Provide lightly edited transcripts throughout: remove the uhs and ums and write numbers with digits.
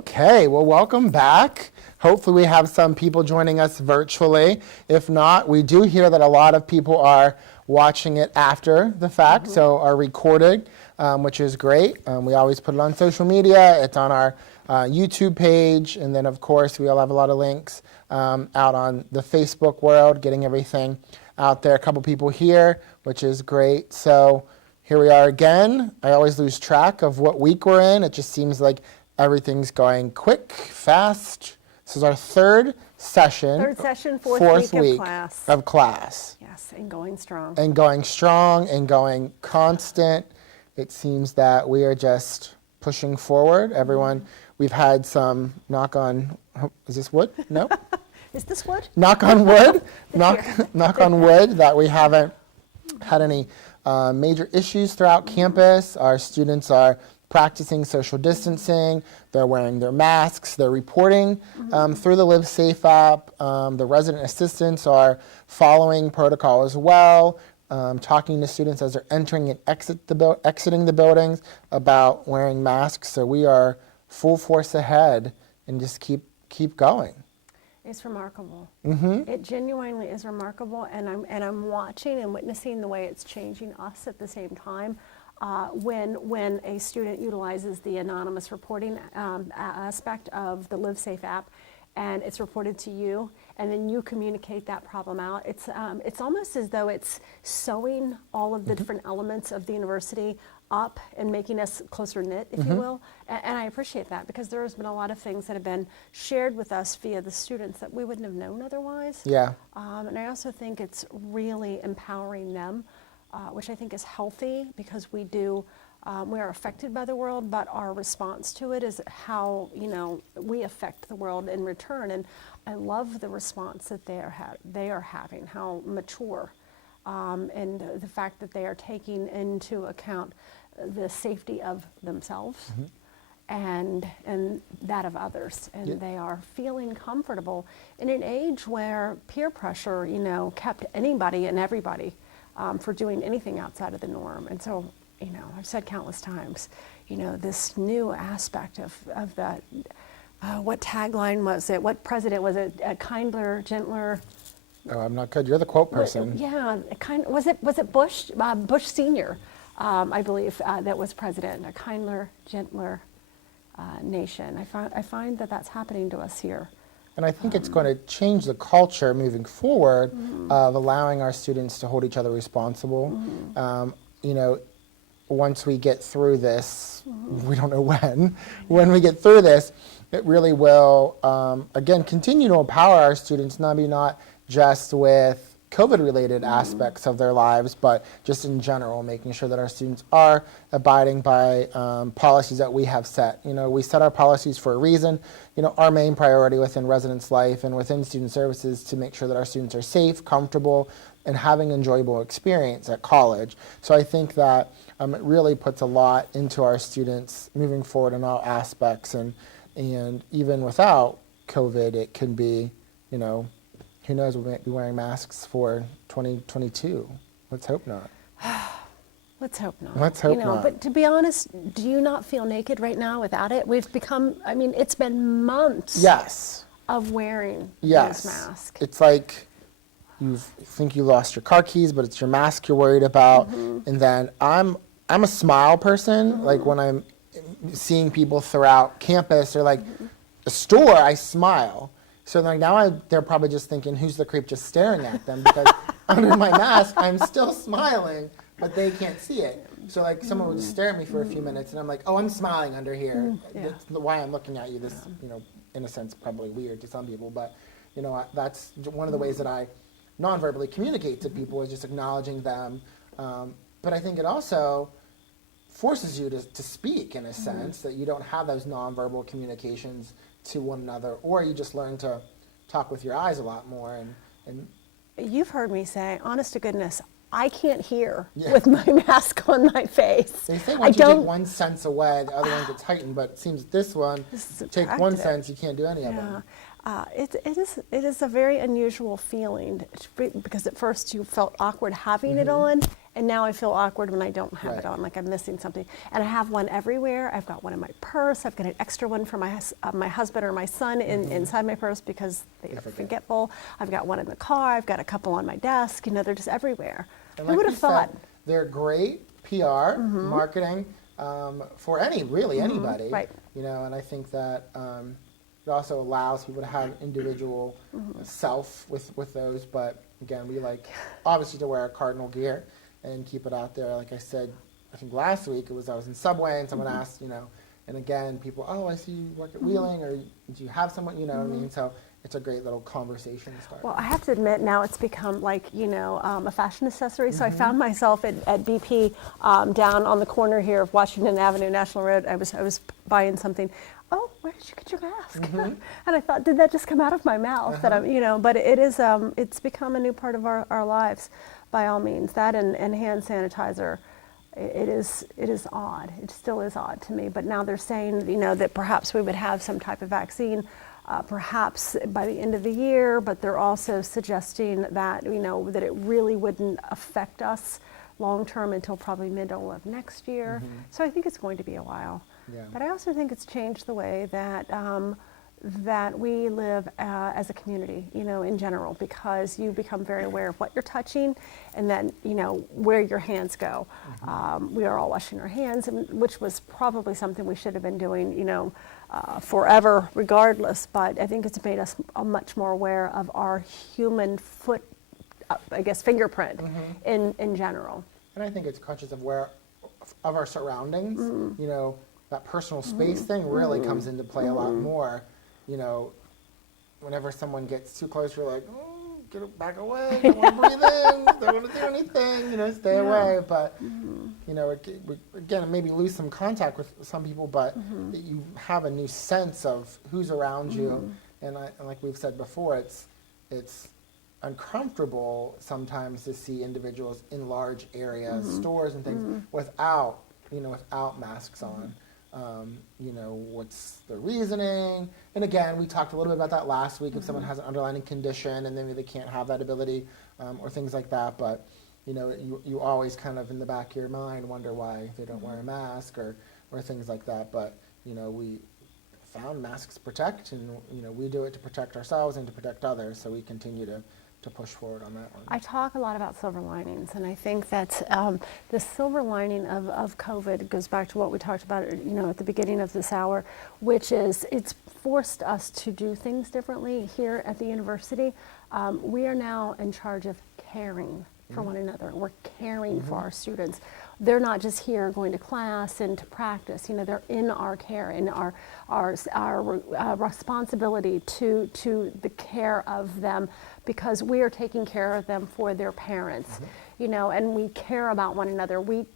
Okay, well, welcome back. Hopefully we have some people joining us virtually. If not, we do hear that a lot of people are watching it after the fact, so are recorded, which is great. We always put it on social media. It's on our YouTube page, and then of course we all have a lot of links out on the Facebook world, getting everything out there. A couple people here, which is great. So here we are again. I always lose track of what week we're in. It just seems like everything's going quick, fast. This is our third session. Fourth week of class. Yes, and going strong. And going strong and going constant. It seems that we are just pushing forward. Everyone, we've had some knock on, is this wood? No? Is this wood? Knock on wood. knock on wood that we haven't had any major issues throughout campus. Our students are practicing social distancing, they're wearing their masks, they're reporting through the Live Safe app. The resident assistants are following protocol as well, talking to students as they're entering and exiting the buildings about wearing masks. So we are full force ahead and just keep going. It's remarkable. Mm-hmm. It genuinely is remarkable, and I'm watching and witnessing the way it's changing us at the same time. When a student utilizes the anonymous reporting aspect of the Live Safe app, and it's reported to you, and then you communicate that problem out, it's almost as though it's sewing all of the different elements of the university up and making us closer knit, if you will. And I appreciate that, because there has been a lot of things that have been shared with us via the students that we wouldn't have known otherwise. Yeah. And I also think it's really empowering them, which I think is healthy, because we are affected by the world, but our response to it is how, we affect the world in return. And I love the response that they are having, how mature, and the fact that they are taking into account the safety of themselves and that of others. And they are feeling comfortable in an age where peer pressure, kept anybody and everybody for doing anything outside of the norm. And so, I've said countless times, this new aspect of that, what tagline was it? What president was it? Kinder, gentler. Oh, I'm not good. You're the quote person. Was it Bush? Bush Senior, I believe, that was president. A kinder, gentler nation. I find that that's happening to us here. And I think it's going to change the culture moving forward of allowing our students to hold each other responsible. Once we get through this, we don't know when we get through this, it really will, again, continue to empower our students, maybe not just with COVID-related aspects of their lives, but just in general, making sure that our students are abiding by policies that we have set. We set our policies for a reason. Our main priority within residence life and within student services is to make sure that our students are safe, comfortable, and having an enjoyable experience at college. So I think that it really puts a lot into our students moving forward in all aspects, and even without COVID, it can be, who knows, we might be wearing masks for 2022. Let's hope not. Let's hope not. Let's hope not. But to be honest, do you not feel naked right now without it? We've become, it's been months of wearing those masks. It's like you think you lost your car keys, but it's your mask you're worried about. And then I'm a smile person. Like when I'm seeing people throughout campus or like a store, I smile. So like now they're probably just thinking, who's the creep just staring at them? Because under my mask, I'm still smiling, but they can't see it. So like someone would just stare at me for a few minutes, and I'm like, oh, I'm smiling under here. That's why I'm looking at you. This, in a sense, probably weird to some people, but that's one of the ways that I non-verbally communicate to people, is just acknowledging them. But I think it also forces you to speak in a sense, that you don't have those non-verbal communications to one another, or you just learn to talk with your eyes a lot more. And you've heard me say, honest to goodness, I can't hear with my mask on my face. They say once you take one sense away, the other one gets heightened, but it seemes this one, take one sense, you can't do any of them. It is a very unusual feeling because at first you felt awkward having it on, and now I feel awkward when I don't have it Right. on, like I'm missing something. And I have one everywhere. I've got one in my purse. I've got an extra one for my husband or my son inside my purse because they're forget. forgetful. I've got one in the car. I've got a couple on my desk. You know, they're just everywhere. And Who would you have thought? said, they're great PR, marketing for anybody. Right. You know, and I think that it also allows people to have individual self with those. But again, we like obviously to wear Cardinal gear and keep it out there. Like I said, I think last week I was in Subway and someone asked, you know, and again, people, oh, I see you work at Wheeling, or do you have someone, you know what I mean? So it's a great little conversation to start. Well, I have to admit now it's become like, you know, a fashion accessory. So I found myself at BP down on the corner here of Washington Avenue, National Road. I was buying something. Oh, where did you get your mask? And I thought, did that just come out of my mouth? That I'm, you know, but it is, it's become a new part of our lives, by all means. That and hand sanitizer. It is odd. It still is odd to me. But now they're saying, you know, that perhaps we would have some type of vaccine, perhaps by the end of the year. But they're also suggesting that, you know, that it really wouldn't affect us long term until probably middle of next year. So I think it's going to be a while. Yeah. But I also think it's changed the way that that we live as a community, you know, in general, because you become very aware of what you're touching, and then, you know, where your hands go. We are all washing our hands, which was probably something we should have been doing, you know, forever, regardless. But I think it's made us much more aware of our human foot, I guess, fingerprint in general. And I think it's conscious of of our surroundings. You know, that personal space thing really comes into play a lot more. You know, whenever someone gets too close, you're like, oh, get it back away. Don't want to breathe in. Don't want to do anything. You know, stay away. But you know, again, maybe lose some contact with some people, but you have a new sense of who's around you. And like we've said before, it's uncomfortable sometimes to see individuals in large areas, stores and things, without masks on. You know, what's the reasoning? And again, we talked a little bit about that last week. If someone has an underlying condition and maybe they can't have that ability, or things like that. But you know, you always kind of in the back of your mind wonder why they don't wear a mask or things like that. But you know, we found masks protect, and you know, we do it to protect ourselves and to protect others. So we continue to push forward on that one. I talk a lot about silver linings, and I think that the silver lining of COVID goes back to what we talked about, you know, at the beginning of this hour, which is it's forced us to do things differently here at the university. We are now in charge of caring for one another. We're caring for our students. They're not just here going to class and to practice. You know, they're in our care, in our responsibility to the care of them, because we are taking care of them for their parents. You know, and we care about one another. We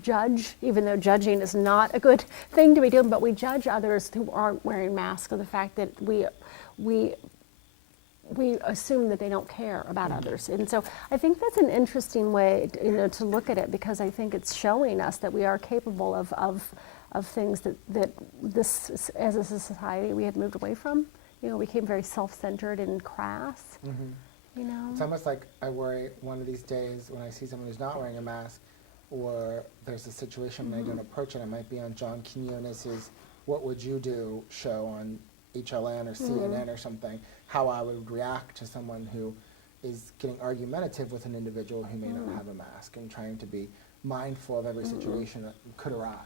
judge, even though judging is not a good thing to be doing, but we judge others who aren't wearing masks, or the fact that we assume that they don't care about others. And so I think that's an interesting way, you know, to look at it, because I think it's showing us that we are capable of things that this, as a society, we had moved away from. You know, we became very self-centered and crass, you know. It's almost like I worry one of these days when I see someone who's not wearing a mask, or there's a situation and I don't approach it. I might be on John Quinones's "What Would You Do" show on HLN or CNN or something, how I would react to someone who is getting argumentative with an individual who may not have a mask, and trying to be mindful of every situation that could arise,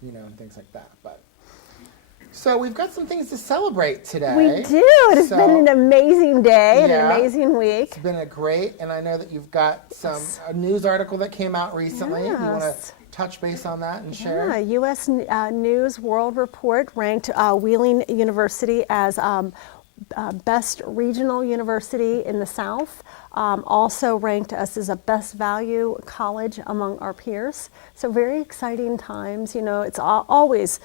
you know, and things like that. But so we've got some things to celebrate today. We do. It has been an amazing day and an amazing week. It's been a great, and I know that you've got a news article that came out recently. Yes. You want to touch base on that and share? Yeah, U.S. News World Report ranked Wheeling University as best regional university in the South. Also ranked us as a best value college among our peers. So very exciting times. You know, it's always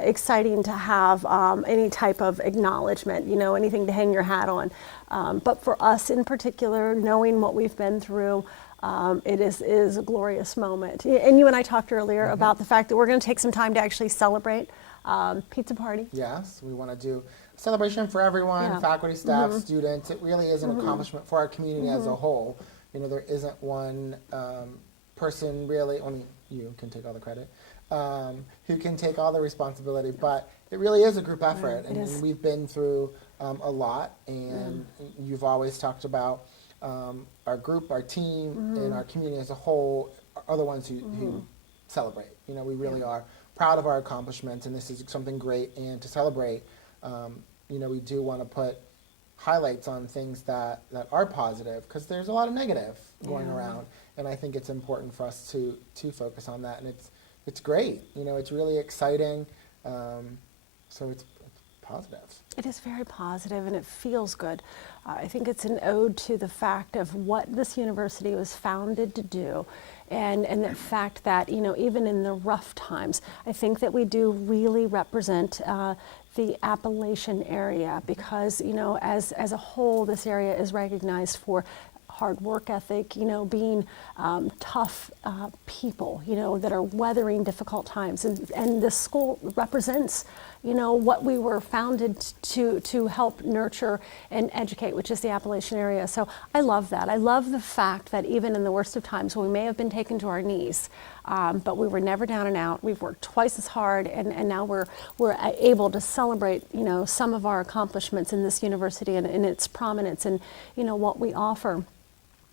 exciting to have any type of acknowledgement, you know, anything to hang your hat on. But for us in particular, knowing what we've been through, it is a glorious moment. And you and I talked earlier about the fact that we're going to take some time to actually celebrate Pizza party. Yes, we want to do a celebration for everyone, Yeah. faculty, staff, students. It really is an accomplishment for our community as a whole. You know, there isn't one person really, I mean, you can take all the credit, who can take all the responsibility, but it really is a group effort. it is. And we've been through a lot, and you've always talked about our group, our team, and our community as a whole are the ones who celebrate. You know, we really are proud of our accomplishments, and this is something great. And to celebrate, you know, we do want to put highlights on things that are positive, because there's a lot of negative going around, and I think it's important for us to focus on that. And it's great. You know, it's really exciting. So it's positive. It is very positive and it feels good. I think it's an ode to the fact of what this university was founded to do, and the fact that, you know, even in the rough times, I think that we do really represent the Appalachian area, because, you know, as a whole, this area is recognized for hard work ethic, you know, being tough people, you know, that are weathering difficult times. And the school represents, you know, what we were founded to help nurture and educate, which is the Appalachian area. So I love that. I love the fact that even in the worst of times, when we may have been taken to our knees, but we were never down and out. We've worked twice as hard, and now we're able to celebrate, you know, some of our accomplishments in this university and its prominence and, you know, what we offer.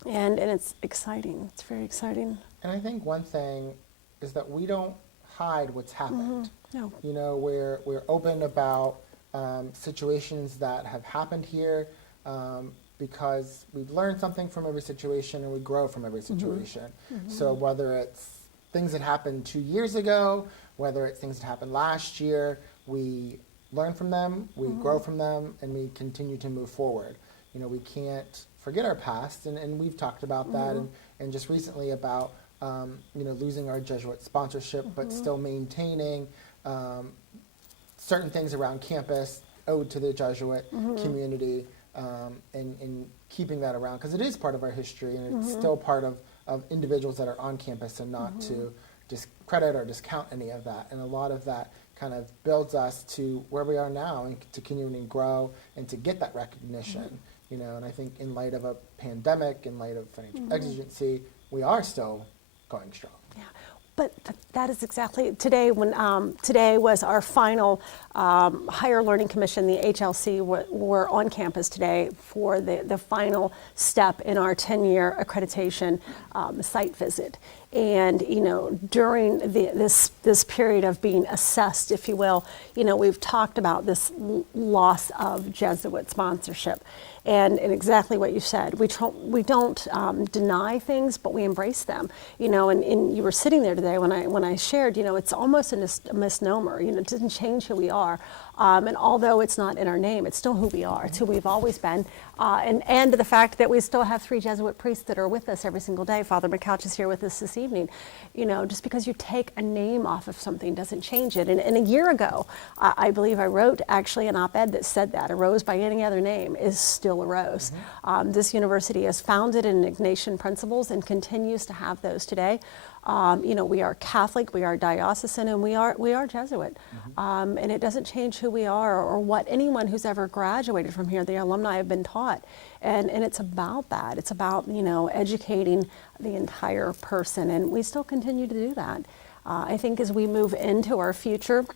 And it's exciting. It's very exciting. And I think one thing is that we don't hide what's happened. No. You know, we're open about situations that have happened here, because we've learned something from every situation and we grow from every situation. So whether it's things that happened 2 years ago, whether it's things that happened last year, we learn from them, we grow from them, and we continue to move forward. You know, we can't forget our past, and we've talked about that, and just recently about you know, losing our Jesuit sponsorship, but still maintaining certain things around campus owed to the Jesuit community, and keeping that around, because it is part of our history, and it's still part of individuals that are on campus, and not to discredit or discount any of that. And a lot of that kind of builds us to where we are now, and to continue to grow and to get that recognition. You know, and I think in light of a pandemic, in light of financial exigency, we are still going strong. Yeah, but that is exactly today. When today was our final Higher Learning Commission, the HLC, were on campus today for the final step in our 10-year accreditation site visit. And, you know, during this period of being assessed, if you will, you know, we've talked about this loss of Jesuit sponsorship. And exactly what you said, we don't deny things, but we embrace them. You know, and you were sitting there today when I shared, you know, it's almost a misnomer. You know, it doesn't change who we are. And although it's not in our name, it's still who we are. It's who we've always been. And the fact that we still have 3 Jesuit priests that are with us every single day. Father McCouch is here with us this evening. You know, just because you take a name off of something doesn't change it. And a year ago, I believe I wrote actually an op-ed that said that a rose by any other name is still a rose. This university is founded in Ignatian principles and continues to have those today. You know, we are Catholic, we are diocesan, and we are Jesuit. And it doesn't change who we are or what anyone who's ever graduated from here, the alumni, have been taught. And it's about that. It's about, you know, educating the entire person, and we still continue to do that. I think as we move into our future,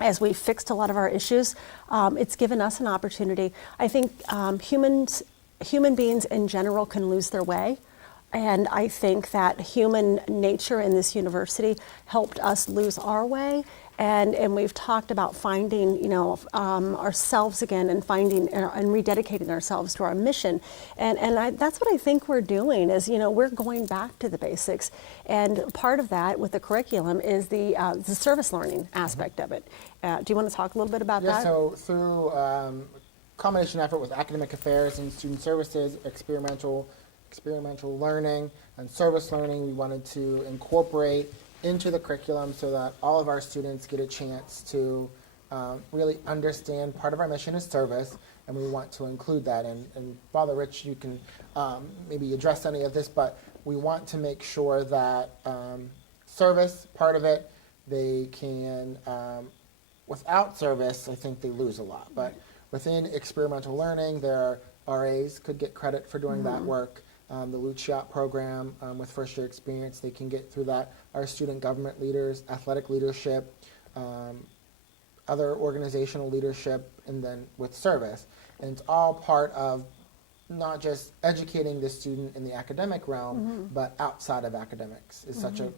as we fixed a lot of our issues, it's given us an opportunity. I think human beings in general can lose their way. And I think that human nature in this university helped us lose our way. And we've talked about finding, you know, ourselves again, and finding and rededicating ourselves to our mission. And that's what I think we're doing is, you know, we're going back to the basics. And part of that with the curriculum is the service learning aspect of it. Do you want to talk a little bit about that? So through combination effort with academic affairs and student services, experimental learning and service learning, we wanted to incorporate into the curriculum so that all of our students get a chance to really understand part of our mission is service, and we want to include that. And Father Rich, you can maybe address any of this, but we want to make sure that service, part of it, they can without service, I think they lose a lot. But within experimental learning, their RAs could get credit for doing that work. The Luciat program with first year experience, they can get through that. Our student government leaders, athletic leadership, other organizational leadership, and then with service. And it's all part of not just educating the student in the academic realm, but outside of academics is such a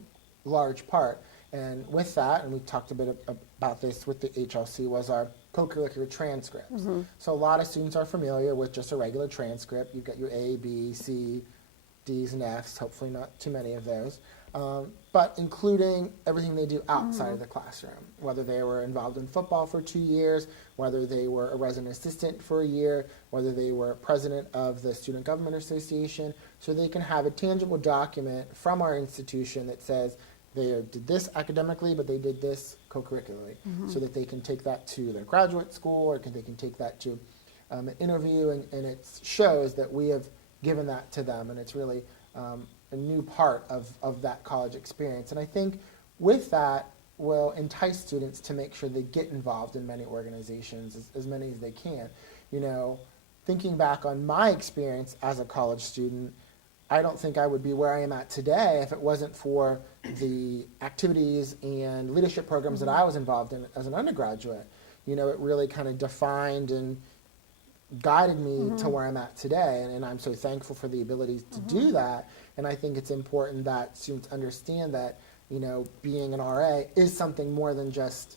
large part. And with that, and we talked a bit about this with the HLC, was our co-curricular transcripts. So a lot of students are familiar with just a regular transcript. You've got your A, B, C, D's, and F's, hopefully not too many of those. But including everything they do outside of the classroom, whether they were involved in football for 2 years, whether they were a resident assistant for a year, whether they were president of the Student Government Association, so they can have a tangible document from our institution that says they did this academically, but they did this co-curricularly, so that they can take that to their graduate school, or they can take that to an interview, and it shows that we have given that to them, and it's really a new part of that college experience. And I think with that will entice students to make sure they get involved in many organizations, as many as they can. You know, thinking back on my experience as a college student, I don't think I would be where I am at today if it wasn't for the activities and leadership programs that I was involved in as an undergraduate. You know, it really kind of defined and guided me to where I'm at today, and I'm so thankful for the ability to do that. And I think it's important that students understand that, you know, being an RA is something more than just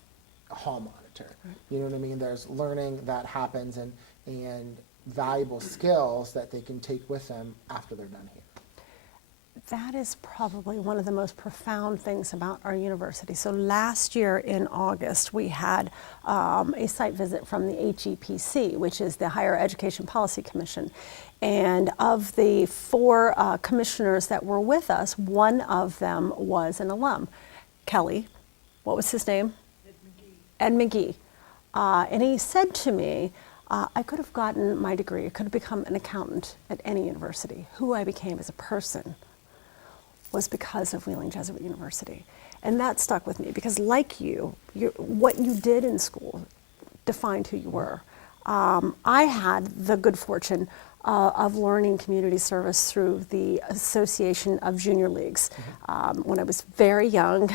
a hall monitor. You know what I mean? There's learning that happens and valuable skills that they can take with them after they're done here. That is probably one of the most profound things about our university. So last year in August, we had a site visit from the HEPC, which is the Higher Education Policy Commission. And of the 4 commissioners that were with us, one of them was an alum. Kelly, what was his name? Ed McGee. And he said to me, I could have gotten my degree, I could have become an accountant at any university. Who I became as a person was because of Wheeling Jesuit University. And that stuck with me because, like what you did in school defined who you were. I had the good fortune of learning community service through the Association of Junior Leagues. When I was very young,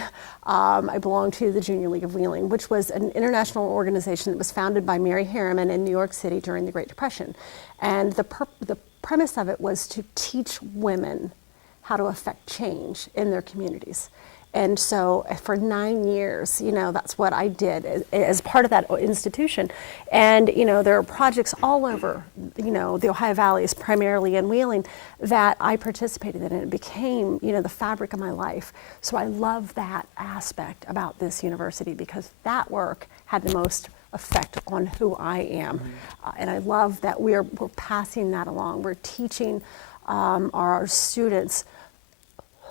I belonged to the Junior League of Wheeling, which was an international organization that was founded by Mary Harriman in New York City during the Great Depression. And the premise of it was to teach women how to affect change in their communities. And so for 9 years, you know, that's what I did as part of that institution. And, you know, there are projects all over, you know, the Ohio Valleys, primarily in Wheeling, that I participated in, and it became, you know, the fabric of my life. So I love that aspect about this university because that work had the most effect on who I am. And I love that we're passing that along. We're teaching our students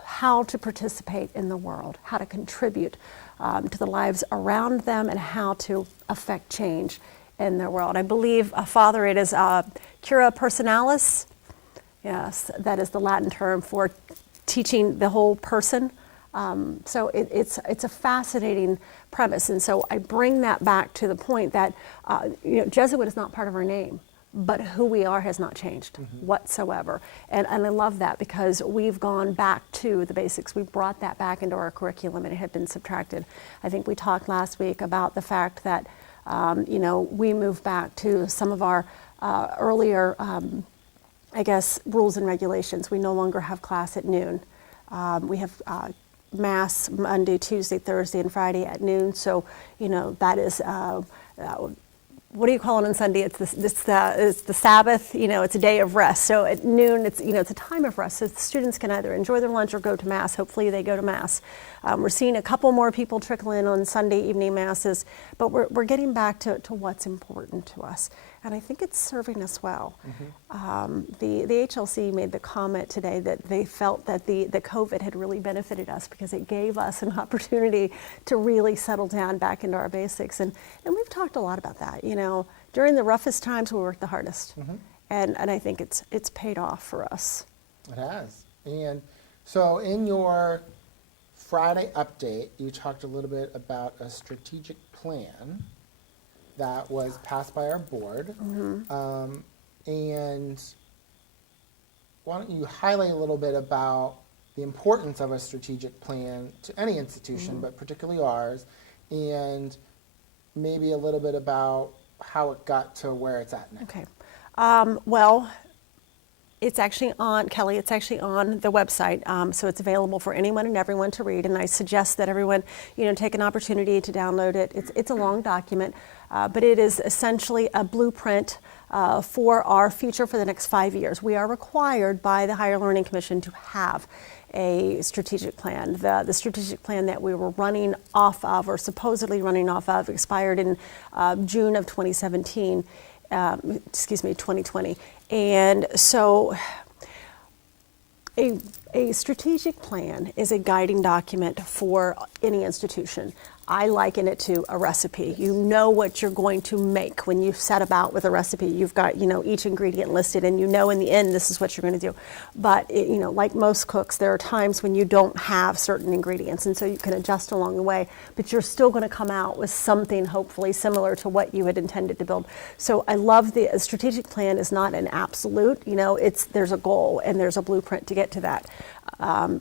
how to participate in the world, how to contribute to the lives around them, and how to affect change in their world. I believe, Father, it is cura personalis. Yes, that is the Latin term for teaching the whole person. So it's a fascinating premise, and so I bring that back to the point that you know, Jesuit is not part of our name, but who we are has not changed whatsoever. And I love that because we've gone back to the basics. We brought that back into our curriculum, and it had been subtracted. I think we talked last week about the fact that you know, we moved back to some of our earlier, I guess, rules and regulations. We no longer have class at noon. We have Mass Monday, Tuesday, Thursday, and Friday at noon. So, you know, that is what do you call it on Sunday? It's the Sabbath. You know, it's a day of rest. So at noon, it's, you know, it's a time of rest. So the students can either enjoy their lunch or go to Mass. Hopefully, they go to Mass. We're seeing a couple more people trickle in on Sunday evening Masses, but we're getting back to what's important to us, and I think it's serving us well. The HLC made the comment today that they felt that the COVID had really benefited us because it gave us an opportunity to really settle down back into our basics, and we've talked a lot about that. You know, during the roughest times, we worked the hardest, and I think it's paid off for us. It has. And so in your Friday update, you talked a little bit about a strategic plan that was passed by our board. And why don't you highlight a little bit about the importance of a strategic plan to any institution, but particularly ours, and maybe a little bit about how it got to where it's at now. Okay. Well, it's actually on, Kelly, it's actually on the website, so it's available for anyone and everyone to read, and I suggest that everyone, take an opportunity to download it. It's a long document, but it is essentially a blueprint for our future for the next 5 years. We are required by the Higher Learning Commission to have a strategic plan. The strategic plan that we were running off of, or supposedly running off of, expired in June of 2017. 2020. And so a strategic plan is a guiding document for any institution. I liken it to a recipe. You know what you're going to make when you set about with a recipe. You've got, each ingredient listed, and in the end, this is what you're going to do. But, like most cooks, there are times when you don't have certain ingredients, and so you can adjust along the way, but you're still going to come out with something hopefully similar to what you had intended to build. So I love a strategic plan is not an absolute, there's a goal and there's a blueprint to get to that.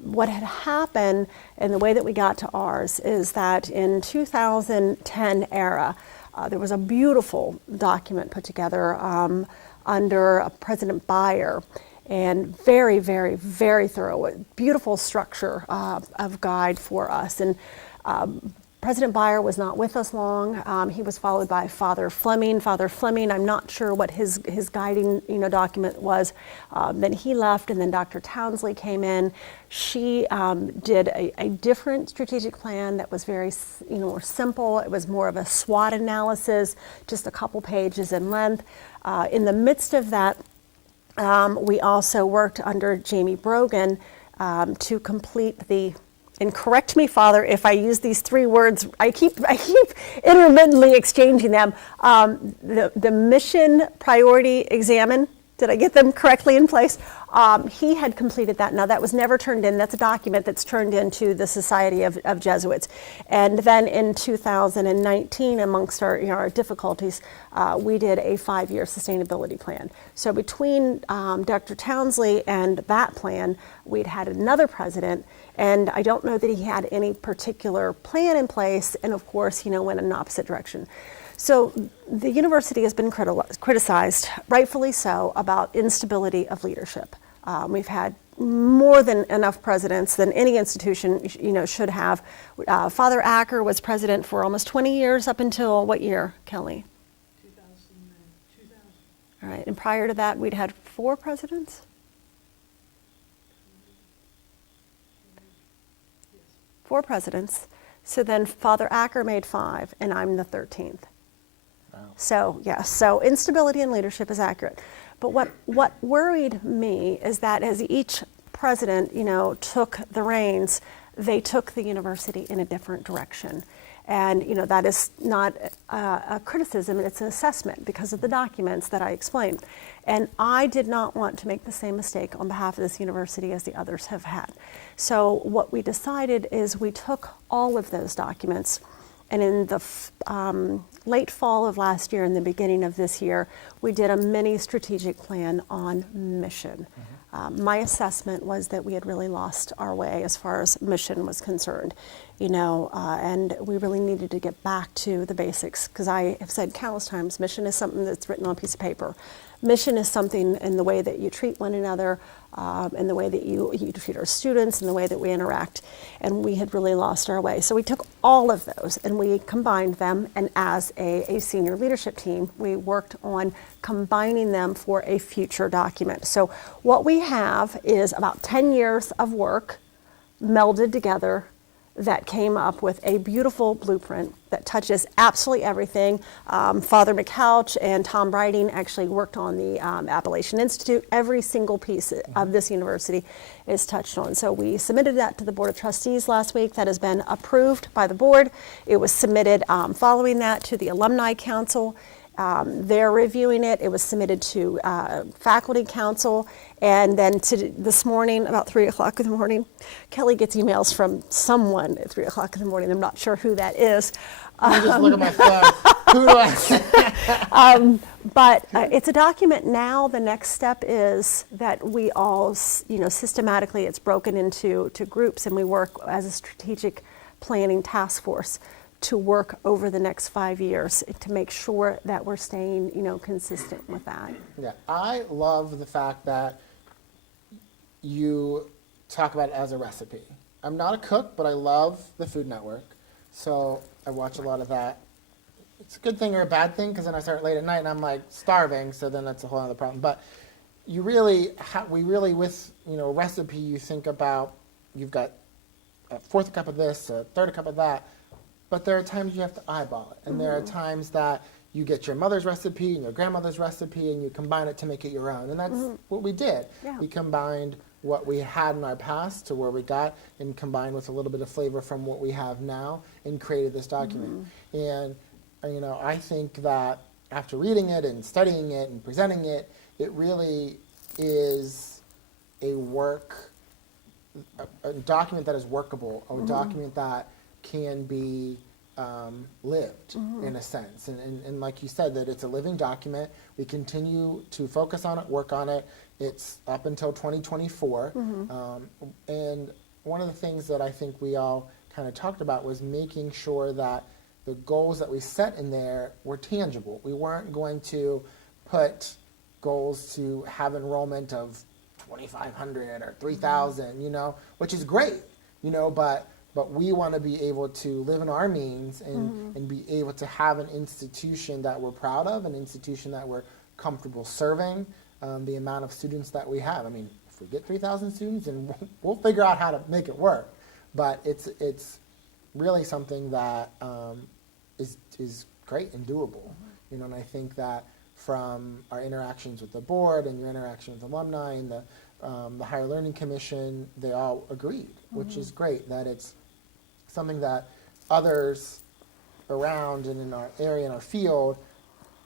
What had happened and the way that we got to ours is that in 2010 era, there was a beautiful document put together under President Beyer, and very, very, very thorough, beautiful structure of guide for us. And President Beyer was not with us long. He was followed by Father Fleming. Father Fleming, I'm not sure what his guiding document was. Then he left, and then Dr. Townsley came in. She did a different strategic plan that was very more simple. It was more of a SWOT analysis, just a couple pages in length. In the midst of that, we also worked under Jamie Brogan to complete the, and correct me, Father, if I use these three words, I keep intermittently exchanging them. The mission priority examine, did I get them correctly in place? He had completed that. Now that was never turned in. That's a document that's turned into the Society of Jesuits. And then in 2019, amongst our difficulties, we did a 5-year sustainability plan. So between Dr. Townsley and that plan, we'd had another president, and I don't know that he had any particular plan in place, and of course, went in an opposite direction. So the university has been criticized, rightfully so, about instability of leadership. We've had more than enough presidents than any institution should have. Father Acker was president for almost 20 years, up until what year, Kelly? 2000. All right, and prior to that, we'd had 4 presidents? 4 presidents. So then Father Acker made 5, and I'm the 13th. Wow. So yes, so instability in leadership is accurate. But what worried me is that as each president, took the reins, they took the university in a different direction. And that is not a criticism, it's an assessment because of the documents that I explained. And I did not want to make the same mistake on behalf of this university as the others have had. So what we decided is we took all of those documents, and in the late fall of last year and the beginning of this year, we did a mini strategic plan on mission. My assessment was that we had really lost our way as far as mission was concerned, and we really needed to get back to the basics, because I have said countless times, mission is something that's written on a piece of paper. Mission is something in the way that you treat one another, in the way that you treat our students, in the way that we interact, and we had really lost our way. So we took all of those and we combined them, and as a senior leadership team, we worked on combining them for a future document. So what we have is about 10 years of work melded together that came up with a beautiful blueprint that touches absolutely everything. Father McCouch and Tom Briding actually worked on the Appalachian Institute. Every single piece of this university is touched on. So we submitted that to the Board of Trustees last week. That has been approved by the board. It was submitted following that to the Alumni Council. They're reviewing it. It was submitted to faculty council, and then this morning, about 3 o'clock in the morning, Kelly gets emails from someone at 3 o'clock in the morning. I'm not sure who that is. I just look at my phone. Who do I? But it's a document now. The next step is that we all, systematically, it's broken into groups, and we work as a strategic planning task force to work over the next 5 years to make sure that we're staying, consistent with that. Yeah, I love the fact that you talk about it as a recipe. I'm not a cook, but I love the Food Network, so I watch a lot of that. It's a good thing or a bad thing, because then I start late at night and I'm like starving, so then that's a whole other problem. But you really, with a recipe, you think about you've got a fourth cup of this, a third cup of that, but there are times you have to eyeball it, and there are times that you get your mother's recipe and your grandmother's recipe and you combine it to make it your own, and that's what we did. Yeah. We combined what we had in our past to where we got, and combined with a little bit of flavor from what we have now, and created this document. And I think that after reading it and studying it and presenting it, it really is a document that is workable, a document that can be lived in a sense. And like you said, that it's a living document. We continue to focus on it, work on it. It's up until 2024. And one of the things that I think we all kind of talked about was making sure that the goals that we set in there were tangible. We weren't going to put goals to have enrollment of 2,500 or 3,000, which is great, but we want to be able to live in our means and be able to have an institution that we're proud of, an institution that we're comfortable serving, the amount of students that we have. I mean, if we get 3,000 students, and we'll figure out how to make it work. But it's really something that is great and doable. And I think that from our interactions with the board and your interaction with alumni and the Higher Learning Commission, they all agreed, which is great, that it's something that others around and in our area, in our field,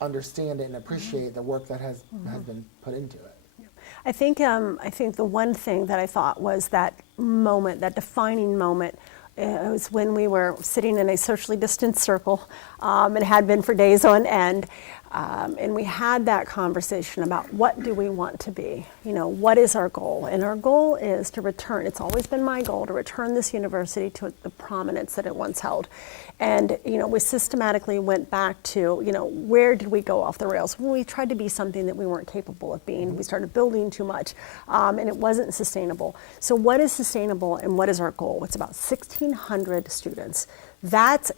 understand it and appreciate the work that has been put into it. I think the one thing that I thought was that moment, that defining moment, it was when we were sitting in a socially distanced circle, and had been for days on end, and we had that conversation about what do we want to be, what is our goal? And our goal is to return, it's always been my goal, to return this university to the prominence that it once held. And, we systematically went back to, where did we go off the rails? Well, we tried to be something that we weren't capable of being. We started building too much, and it wasn't sustainable. So what is sustainable and what is our goal? It's about 1,600 students. That's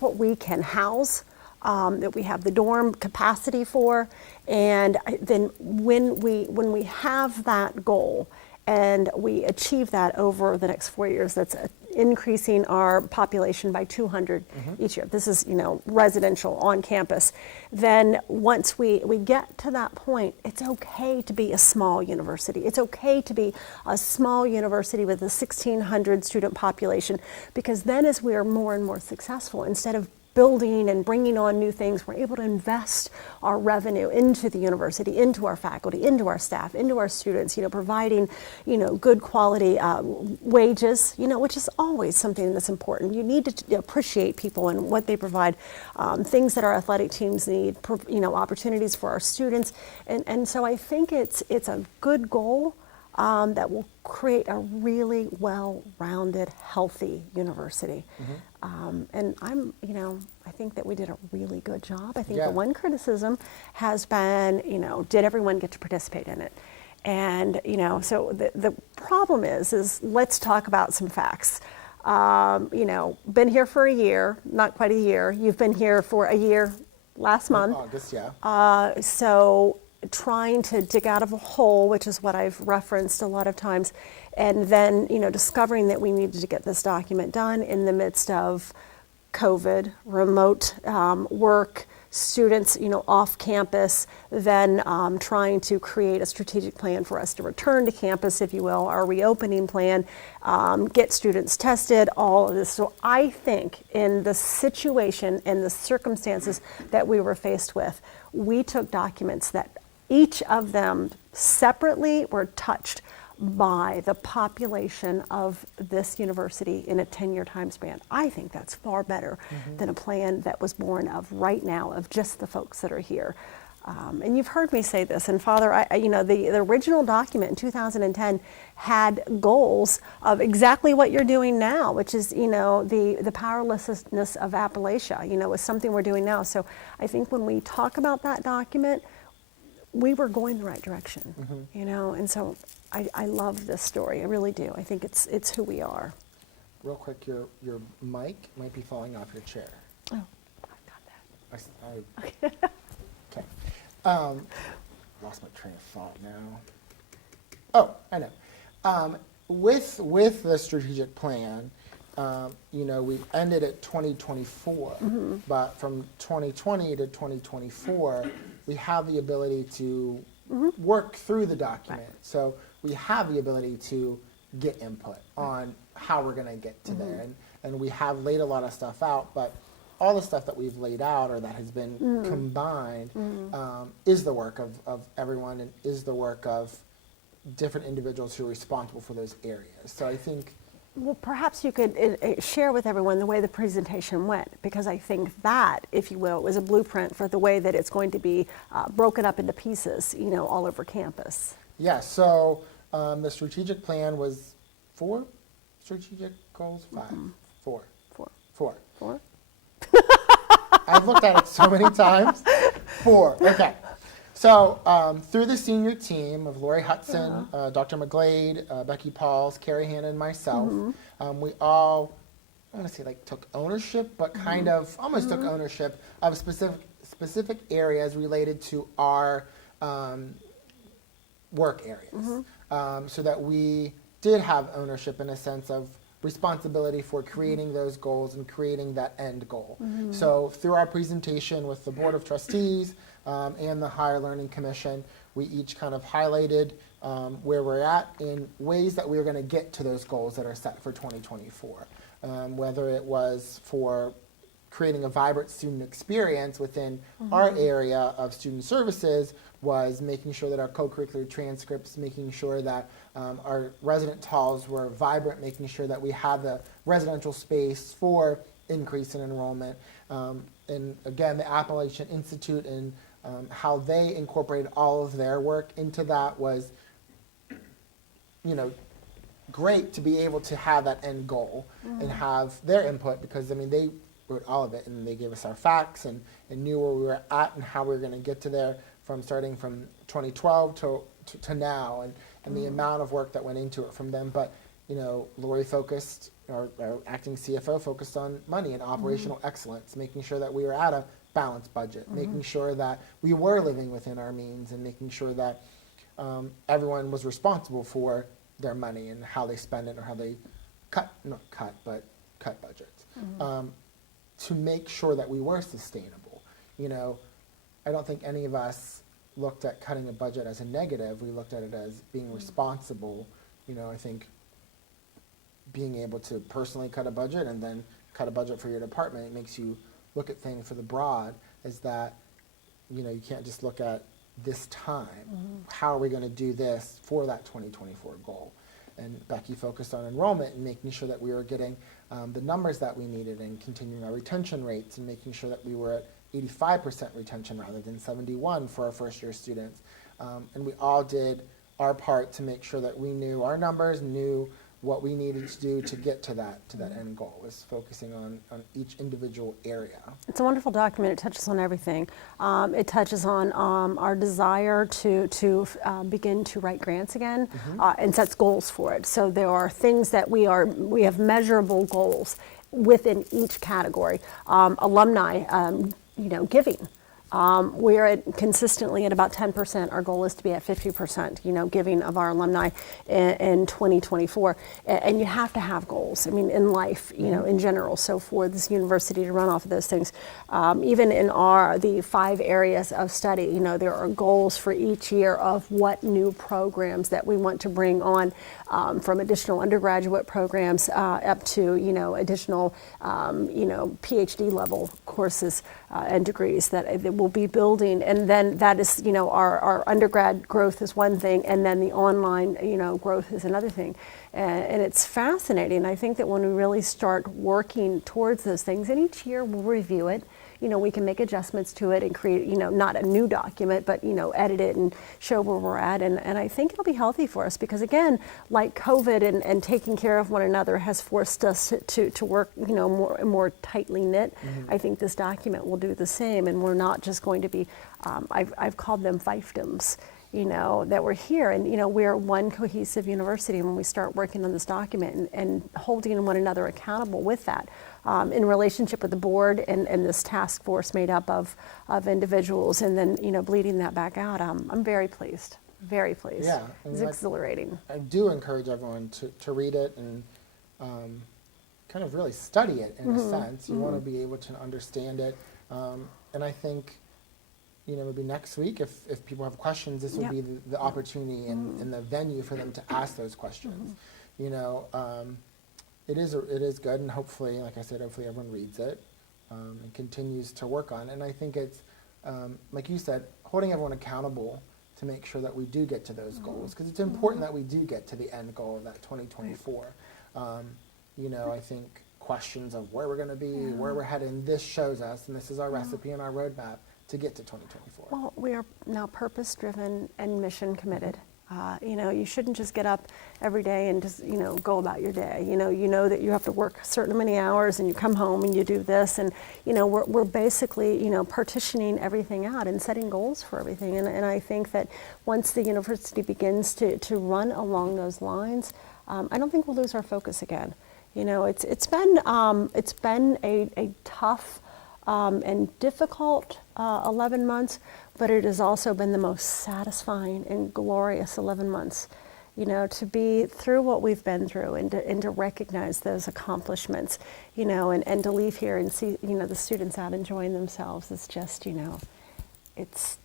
what we can house, that we have the dorm capacity for. And then when we have that goal and we achieve that over the next 4 years, that's increasing our population by 200 each year. This is, residential on campus. Then once we get to that point, it's okay to be a small university. It's okay to be a small university with a 1,600 student population, because then as we are more and more successful, instead of building and bringing on new things, we're able to invest our revenue into the university, into our faculty, into our staff, into our students, providing, good quality wages, which is always something that's important. You need to appreciate people and what they provide, things that our athletic teams need, opportunities for our students. And so I think it's a good goal that will create a really well-rounded, healthy university. And I think that we did a really good job. I think the one criticism has been, did everyone get to participate in it? And, so the problem is let's talk about some facts. Been here for a year, not quite a year. You've been here for a year last month. August, yeah. So trying to dig out of a hole, which is what I've referenced a lot of times, and then discovering that we needed to get this document done in the midst of COVID, remote work, students, off campus, then trying to create a strategic plan for us to return to campus, if you will, our reopening plan, get students tested, all of this. So I think in the situation and the circumstances that we were faced with, we took documents that each of them separately were touched by the population of this university in a 10-year time span. I think that's far better than a plan that was born of right now of just the folks that are here. And you've heard me say this, and Father, the original document in 2010 had goals of exactly what you're doing now, which is, the powerlessness of Appalachia, is something we're doing now. So I think when we talk about that document, we were going the right direction, and so I love this story. I really do. I think it's who we are. Real quick, your mic might be falling off your chair. Oh, I got that. Okay. Lost my train of thought now. Oh, I know. With the strategic plan, we ended at 2024, but from 2020 to 2024, we have the ability to work through the document. Right. So we have the ability to get input on how we're going to get to there. And we have laid a lot of stuff out, but all the stuff that we've laid out or that has been combined is the work of everyone and is the work of different individuals who are responsible for those areas. So I think... Well, perhaps you could share with everyone the way the presentation went, because I think that, if you will, was a blueprint for the way that it's going to be broken up into pieces, all over campus. Yeah, so the strategic plan was 4 strategic goals, 5, 4. I've looked at it so many times. 4, okay. So through the senior team of Lori Hudson, Dr. McGlade, Becky Pauls, Carrie Hanna, and myself, we all, I want to say took ownership, but kind of almost took ownership of specific areas related to our work areas. So that we did have ownership in a sense of responsibility for creating those goals and creating that end goal. So through our presentation with the Board of Trustees and the Higher Learning Commission, we each kind of highlighted where we're at in ways that we're going to get to those goals that are set for 2024. Whether it was for creating a vibrant student experience within our area of student services, was making sure that our co-curricular transcripts, making sure that our resident halls were vibrant, making sure that we have the residential space for increase in enrollment. And again, the Appalachian Institute and how they incorporated all of their work into that was, great to be able to have that end goal and have their input, because, they wrote all of it and they gave us our facts and knew where we were at and how we were going to get to there starting from 2012 to now, and the amount of work that went into it from them. But, Lori focused, our acting CFO focused on money and operational excellence, making sure that we were at a balanced budget, making sure that we were living within our means, and making sure that everyone was responsible for their money and how they spend it or how they cut budgets. To make sure that we were sustainable. I don't think any of us looked at cutting a budget as a negative. We looked at it as being responsible. I think being able to personally cut a budget and then cut a budget for your department, it makes you look at things for the broad, is that, you can't just look at this time. How are we going to do this for that 2024 goal? And Becky focused on enrollment and making sure that we were getting the numbers that we needed and continuing our retention rates and making sure that we were at 85% retention rather than 71 for our first year students. And we all did our part to make sure that we knew our numbers, knew what we needed to do to get to that end goal, was focusing on each individual area. It's a wonderful document. It touches on everything. It touches on our desire to begin to write grants again and sets goals for it. So there are things that we have measurable goals within each category. Alumni, giving. We're consistently at about 10%. Our goal is to be at 50%, giving of our alumni in 2024. And you have to have goals, in life, in general. So for this university to run off of those things, even in the 5 areas of study, there are goals for each year of what new programs that we want to bring on, from additional undergraduate programs up to, additional, PhD level courses and degrees that we'll be building. And then that is, our undergrad growth is one thing, and then the online, growth is another thing. And it's fascinating. I think that when we really start working towards those things, and each year we'll review it, we can make adjustments to it and create, not a new document, but, edit it and show where we're at. And I think it'll be healthy for us because, again, like COVID and taking care of one another has forced us to work, more tightly knit. Mm-hmm. I think this document will do the same. And we're not just going to be, I've called them fiefdoms, that we're here. And, we're one cohesive university. And when we start working on this document and holding one another accountable with that, in relationship with the board and this task force made up of individuals, and then, bleeding that back out, I'm very pleased. Very pleased. Yeah. It's exhilarating. I do encourage everyone to read it and kind of really study it in a sense. You want to be able to understand it. And I think, maybe next week, if people have questions, this will be the opportunity and the venue for them to ask those questions. It is good, and hopefully, like I said, hopefully everyone reads it and continues to work on it. And I think it's, like you said, holding everyone accountable to make sure that we do get to those goals, because it's important that we do get to the end goal of that 2024. I think questions of where we're going to be, where we're headed, and this shows us, and this is our recipe and our roadmap to get to 2024. Well, we are now purpose-driven and mission-committed. You shouldn't just get up every day and just, go about your day. You know that you have to work a certain many hours, and you come home and you do this. And, we're basically, partitioning everything out and setting goals for everything. And I think that once the university begins to run along those lines, I don't think we'll lose our focus again. It's been a tough and difficult 11 months, but it has also been the most satisfying and glorious 11 months, to be through what we've been through and to recognize those accomplishments, and to leave here and see, the students out enjoying themselves. It's just, it's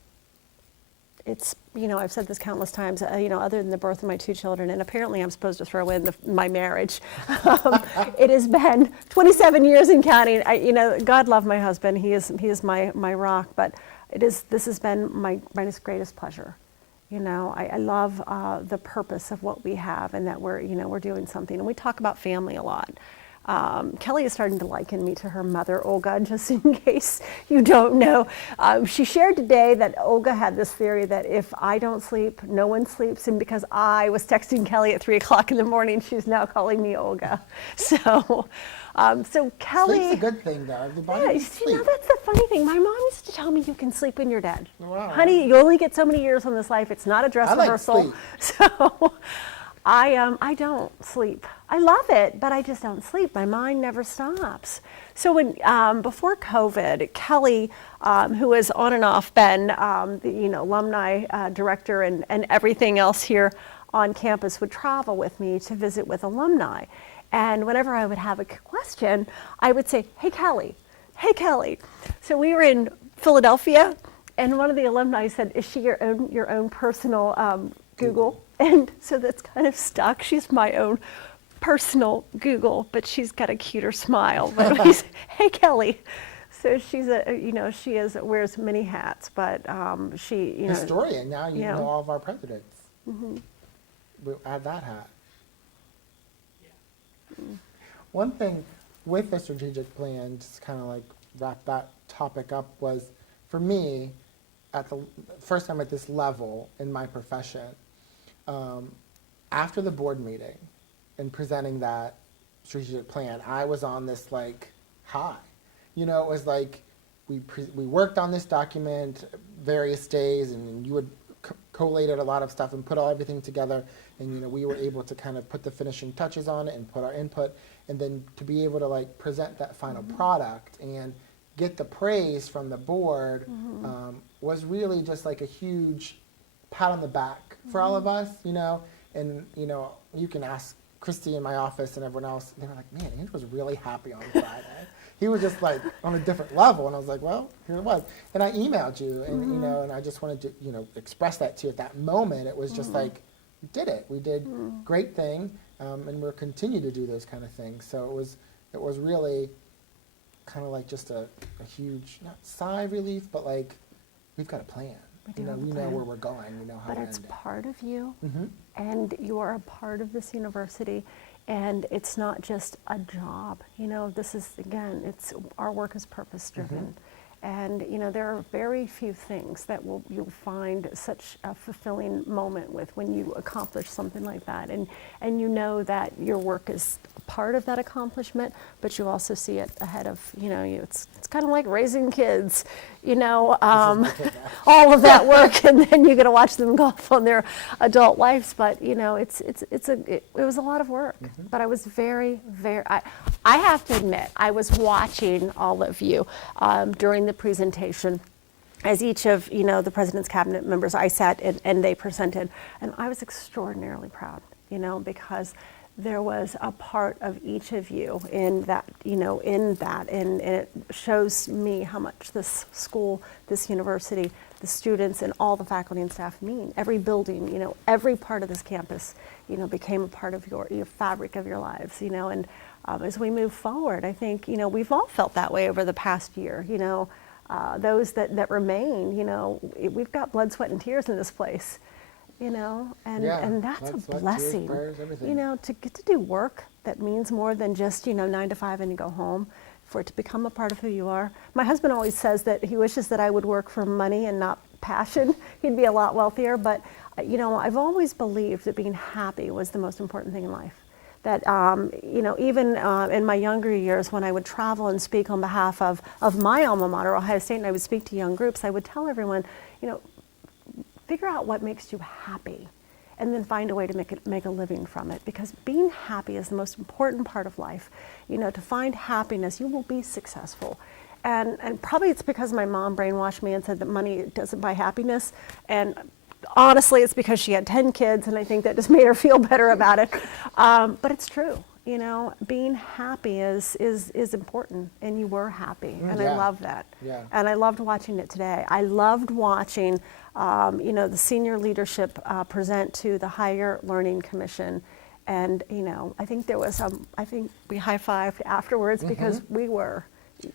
I've said this countless times, other than the birth of my 2 children, and apparently I'm supposed to throw in my marriage. It has been 27 years and counting. God love my husband. He is my rock, but this has been my greatest pleasure. I love the purpose of what we have, and that we're doing something. And we talk about family a lot. Kelly is starting to liken me to her mother, Olga, just in case you don't know. She shared today that Olga had this theory that if I don't sleep, no one sleeps. And because I was texting Kelly at 3 o'clock in the morning, she's now calling me Olga. So Kelly. Sleep's a good thing, though. The body needs sleep. That's the funny thing. My mom used to tell me you can sleep when you're dead. Wow. Honey, you only get so many years on this life. It's not a dress rehearsal. So I don't sleep. I love it, but I just don't sleep. My mind never stops. So when before COVID, Kelly, who has on and off been the alumni director and everything else here on campus, would travel with me to visit with alumni. And whenever I would have a question, I would say, "Hey Kelly, hey Kelly." So we were in Philadelphia, and one of the alumni said, "Is she your own personal Google?" And so that's kind of stuck. She's my own personal Google, but she's got a cuter smile. But we say, "Hey Kelly." So she's wears many hats, but she historian. Now you know all of our presidents. Mm-hmm. We'll add that hat. One thing with the strategic plan, just kind of like wrap that topic up, was for me, at the first time at this level in my profession, after the board meeting and presenting that strategic plan, I was on this high. It was like we worked on this document various days, and you would collated a lot of stuff and put everything together, and we were able to kind of put the finishing touches on it and put our input, and then to be able to present that final product and get the praise from the board was really just like a huge pat on the back for all of us, you know. And, you know, you can ask Christy in my office and everyone else, they were like, man, Andrew was really happy on Friday. He was just like on a different level. And I was like, well, here it was. And I emailed you and, you know, and I just wanted to, you know, express that to you at that moment. It was just like, we did it. We did great thing. And we'll continue to do those kind of things. So it was really kind of like just a huge, not sigh of relief, but like, we've got a plan. We You know, have a we know plan. where we're going. We know how But to it's end it. part of you, Mhm. and you are a part of this university, and it's not just a job. You know, this is, again, it's, our work is purpose-driven. And, you know, there are very few things that you'll find such a fulfilling moment with when you accomplish something like that. And you know that your work is a part of that accomplishment, but you also see it ahead of, you know, you. It's kind of like raising kids, you know, all of that work, and then you get to watch them go off on their adult lives. But, you know, it was a lot of work. But I was very, I have to admit, I was watching all of you during the presentation. As each of, you know, the president's cabinet members, I sat and they presented, and I was extraordinarily proud, you know, because there was a part of each of you in that, you know, and it shows me how much this school, this university, the students, and all the faculty and staff mean. Every building, you know, every part of this campus, you know, became a part of your fabric of your lives, you know, and as we move forward, I think, you know, we've all felt that way over the past year, you know. Those that remain, you know, we've got blood, sweat, and tears in this place, you know, and that's blood, a sweat, tears, blessing, prayers, everything. you know, to get to do work that means more than just, you know, 9 to 5 and you go home, for it to become a part of who you are. My husband always says that he wishes that I would work for money and not passion. He'd be a lot wealthier, but, you know, I've always believed that being happy was the most important thing in life. That, you know, even in my younger years when I would travel and speak on behalf of my alma mater, Ohio State, and I would speak to young groups, I would tell everyone, you know, figure out what makes you happy and then find a way to make a living from it. Because being happy is the most important part of life. You know, to find happiness, you will be successful. And probably it's because my mom brainwashed me and said that money doesn't buy happiness. And honestly, it's because she had 10 kids, and I think that just made her feel better about it. But it's true, you know, being happy is important, and you were happy, and I Yeah. love that. Yeah. And I loved watching it today. I loved watching, you know, the senior leadership present to the Higher Learning Commission. And, you know, I think there was, I think we high-fived afterwards because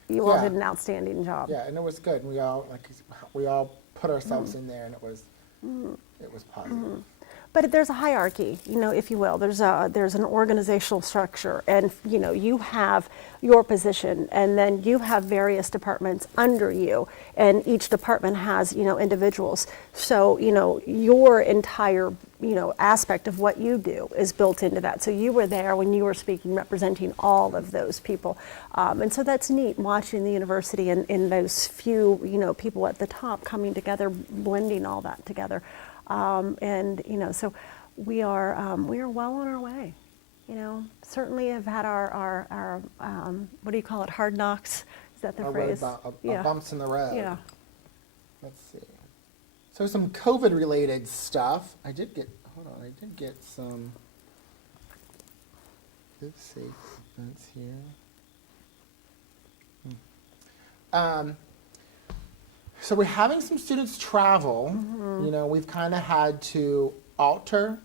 you all Yeah. did an outstanding job. Yeah, and it was good. We all put ourselves in there, and it was positive. But there's a hierarchy, you know, if you will. There's an organizational structure, and you know, you have your position, and then you have various departments under you, and each department has, you know, individuals. So, you know, your entire, you know, aspect of what you do is built into that. So you were there when you were speaking, representing all of those people, and so that's neat watching the university and in those few, you know, people at the top coming together, blending all that together. And you know, so we are well on our way. You know, certainly have had our what do you call it, hard knocks? Is that the Our phrase? bumps in the road. Yeah. Let's see. So some COVID-related stuff. I did get some good safe events here. So we're having some students travel. You know, we've kind of had to alter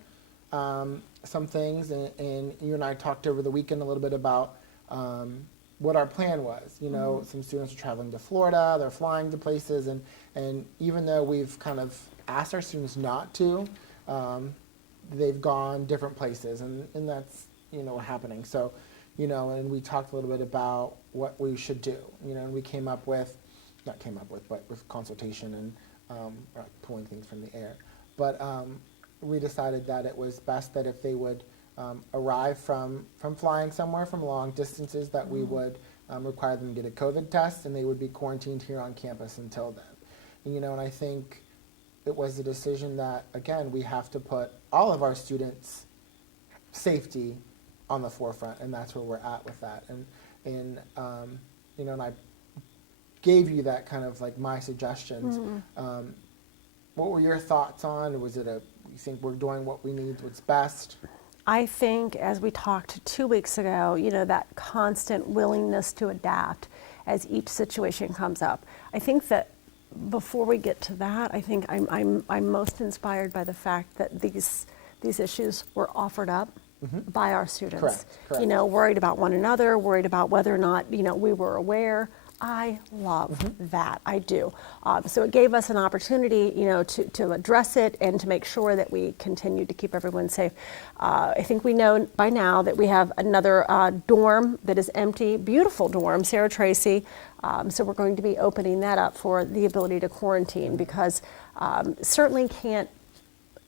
some things, and you and I talked over the weekend a little bit about what our plan was. You know, some students are traveling to Florida, they're flying to places, and even though we've kind of asked our students not to, they've gone different places, and that's, you know, happening. So, you know, and we talked a little bit about what we should do, you know, and we but with consultation and pulling things from the air. But we decided that it was best that if they would arrive from flying somewhere from long distances, that we would require them to get a COVID test, and they would be quarantined here on campus until then. And, you know, and I think it was a decision that, again, we have to put all of our students' safety on the forefront, and that's where we're at with that. And you know, and gave you that kind of like my suggestions. What were your thoughts on? Was it you think we're doing what we need, what's best? I think, as we talked 2 weeks ago, that constant willingness to adapt as each situation comes up. I think that before we get to that, I think I'm most inspired by the fact that these issues were offered up by our students. Correct. Worried about one another, worried about whether or not we were aware. I love that. I do. So it gave us an opportunity, to address it and to make sure that we continue to keep everyone safe. I think we know by now that we have another dorm that is empty, beautiful dorm, Sarah Tracy. So we're going to be opening that up for the ability to quarantine, because certainly can't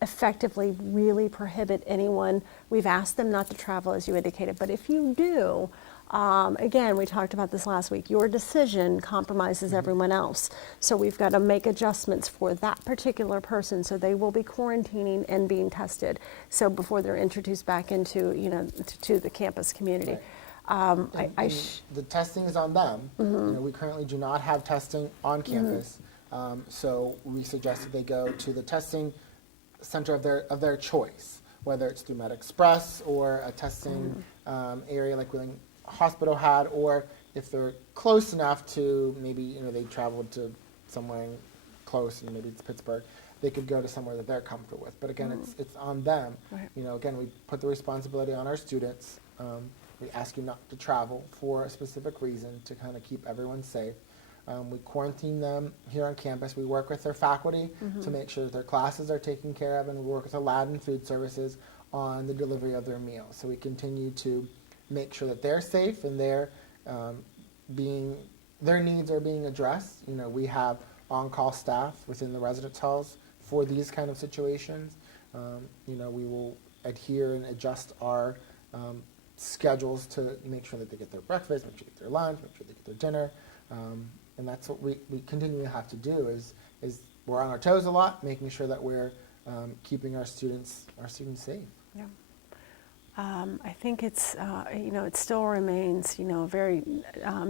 effectively really prohibit anyone. We've asked them not to travel, as you indicated, but if you do, again, we talked about this last week, your decision compromises everyone else. So we've got to make adjustments for that particular person. So they will be quarantining and being tested. So before they're introduced back into, to the campus community. The testing is on them. We currently do not have testing on campus. So we suggest that they go to the testing center of their choice, whether it's through MedExpress or a testing area like Wheeling Hospital had, or if they're close enough to maybe they traveled to somewhere close and maybe it's Pittsburgh, they could go to somewhere that they're comfortable with. But again, it's on them. Right. Again, we put the responsibility on our students. We ask you not to travel for a specific reason to kind of keep everyone safe. We quarantine them here on campus. We work with their faculty to make sure that their classes are taken care of, and we work with Aladdin Food Services on the delivery of their meals. So we continue to make sure that they're safe and their needs are being addressed. We have on-call staff within the residence halls for these kind of situations. We will adhere and adjust our schedules to make sure that they get their breakfast, make sure they get their lunch, make sure they get their dinner. And that's what we continually have to do is we're on our toes a lot, making sure that we're keeping our students safe. Yeah. I think it's, it still remains, a very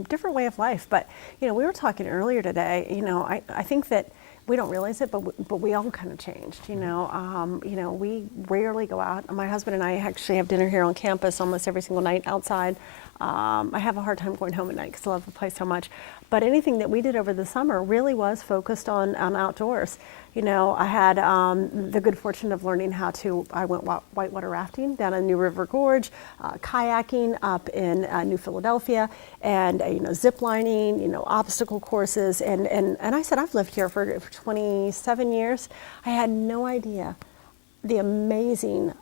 different way of life. But, we were talking earlier today, I think that we don't realize it, but we all kind of changed, we rarely go out. My husband and I actually have dinner here on campus almost every single night outside. I have a hard time going home at night because I love the place so much. But anything that we did over the summer really was focused on outdoors. I had the good fortune of learning I went whitewater rafting down in New River Gorge, kayaking up in New Philadelphia, and zip lining, obstacle courses. And I said, I've lived here for 27 years. I had no idea the amazing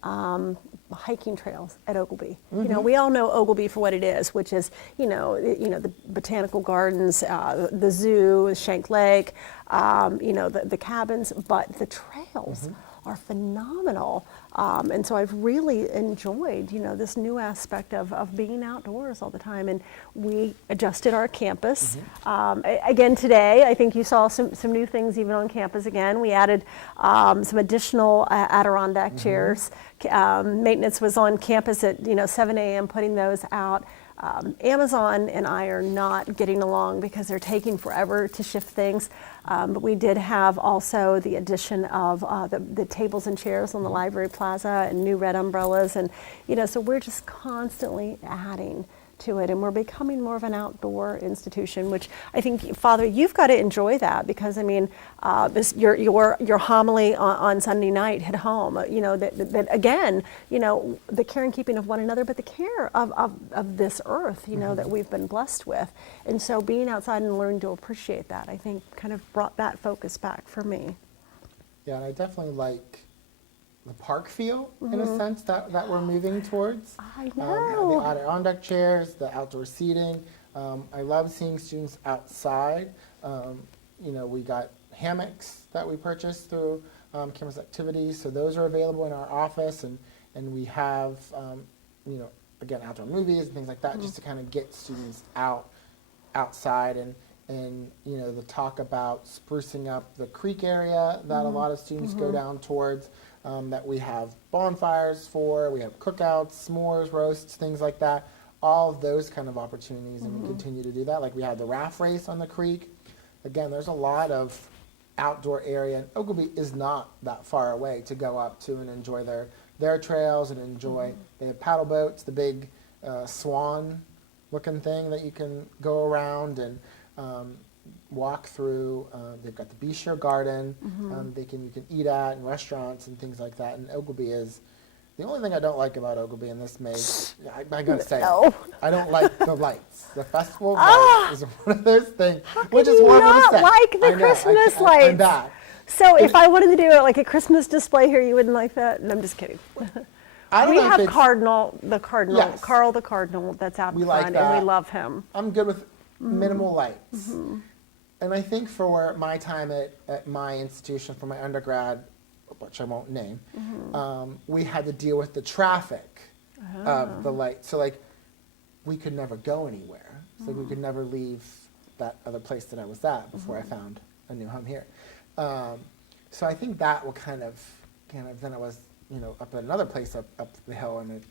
hiking trails at Oglebay. We all know Oglebay for what it is, which is, the botanical gardens, the zoo, Shank Lake, the cabins, but the trails are phenomenal. And so I've really enjoyed, this new aspect of being outdoors all the time. And we adjusted our campus. Again today, I think you saw some new things even on campus again. We added some additional Adirondack chairs. Maintenance was on campus at 7 a.m. putting those out. Amazon and I are not getting along because they're taking forever to shift things. But we did have also the addition of the tables and chairs on the library plaza and new red umbrellas. And, so we're just constantly adding to it, and we're becoming more of an outdoor institution, which I think, Father, you've got to enjoy that, because your homily on Sunday night hit home. That again, the care and keeping of one another, but the care of this earth, that we've been blessed with, and so being outside and learning to appreciate that, I think, kind of brought that focus back for me. Yeah, and I definitely like the park feel, in a sense, that we're moving towards. I know. The Adirondack chairs, the outdoor seating. I love seeing students outside. We got hammocks that we purchased through campus activities, so those are available in our office, and we have, again, outdoor movies and things like that, just to kind of get students outside, and the talk about sprucing up the creek area that a lot of students go down towards. That we have bonfires for, we have cookouts, s'mores, roasts, things like that. all of those kind of opportunities, and we continue to do that. Like we had the raft race on the creek. Again, there's a lot of outdoor area, and Ogilvy is not that far away to go up to and enjoy their trails and enjoy. They have paddle boats, the big swan looking thing that you can go around and walk through. They've got the Bistro Garden you can eat at, and restaurants and things like that. And Ogilvy is the only thing I don't like about Ogilvy, and this may I gotta say No. I don't like the lights. The festival of lights is one of those things. Which can is you horrible to not say. like the I know, Christmas I'm lights? bad. So if I wanted to do it like a Christmas display here, you wouldn't like that? No, I'm just kidding. I don't We know if have it's- Cardinal, Yes. Carl the Cardinal that's out We in like front, and that. we love him. I'm good with minimal lights. And I think for my time at my institution, for my undergrad, which I won't name, we had to deal with the traffic of the light. So like, we could never go anywhere. So we could never leave that other place that I was at before I found a new home here. So I think that will kind of, then I was, up at another place up the hill, and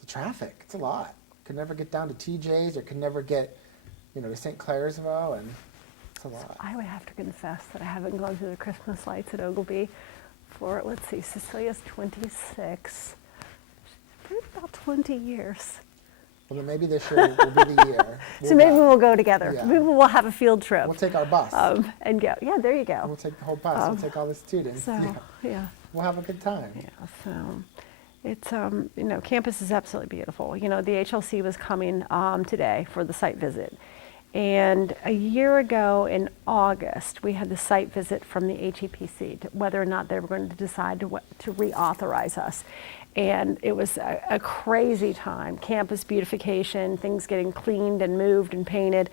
the traffic, it's a lot. Could never get down to TJ's, or could never get, to St. Clairsville, and it's a lot. I would have to confess that I haven't gone to the Christmas lights at Ogilvy for, let's see, Cecilia's 26, for about 20 years. Well, then maybe this year will be the year. So maybe we'll go together. Yeah. Maybe we'll have a field trip. We'll take our bus. And go. Yeah, there you We'll go. take the whole bus. We'll take all the students. So, Yeah. yeah. We'll have a good time. Yeah, so it's, campus is absolutely beautiful. The HLC was coming today for the site visit. And a year ago in August, we had the site visit from the HEPC, to whether or not they were going to decide to reauthorize us. And it was a crazy time, campus beautification, things getting cleaned and moved and painted.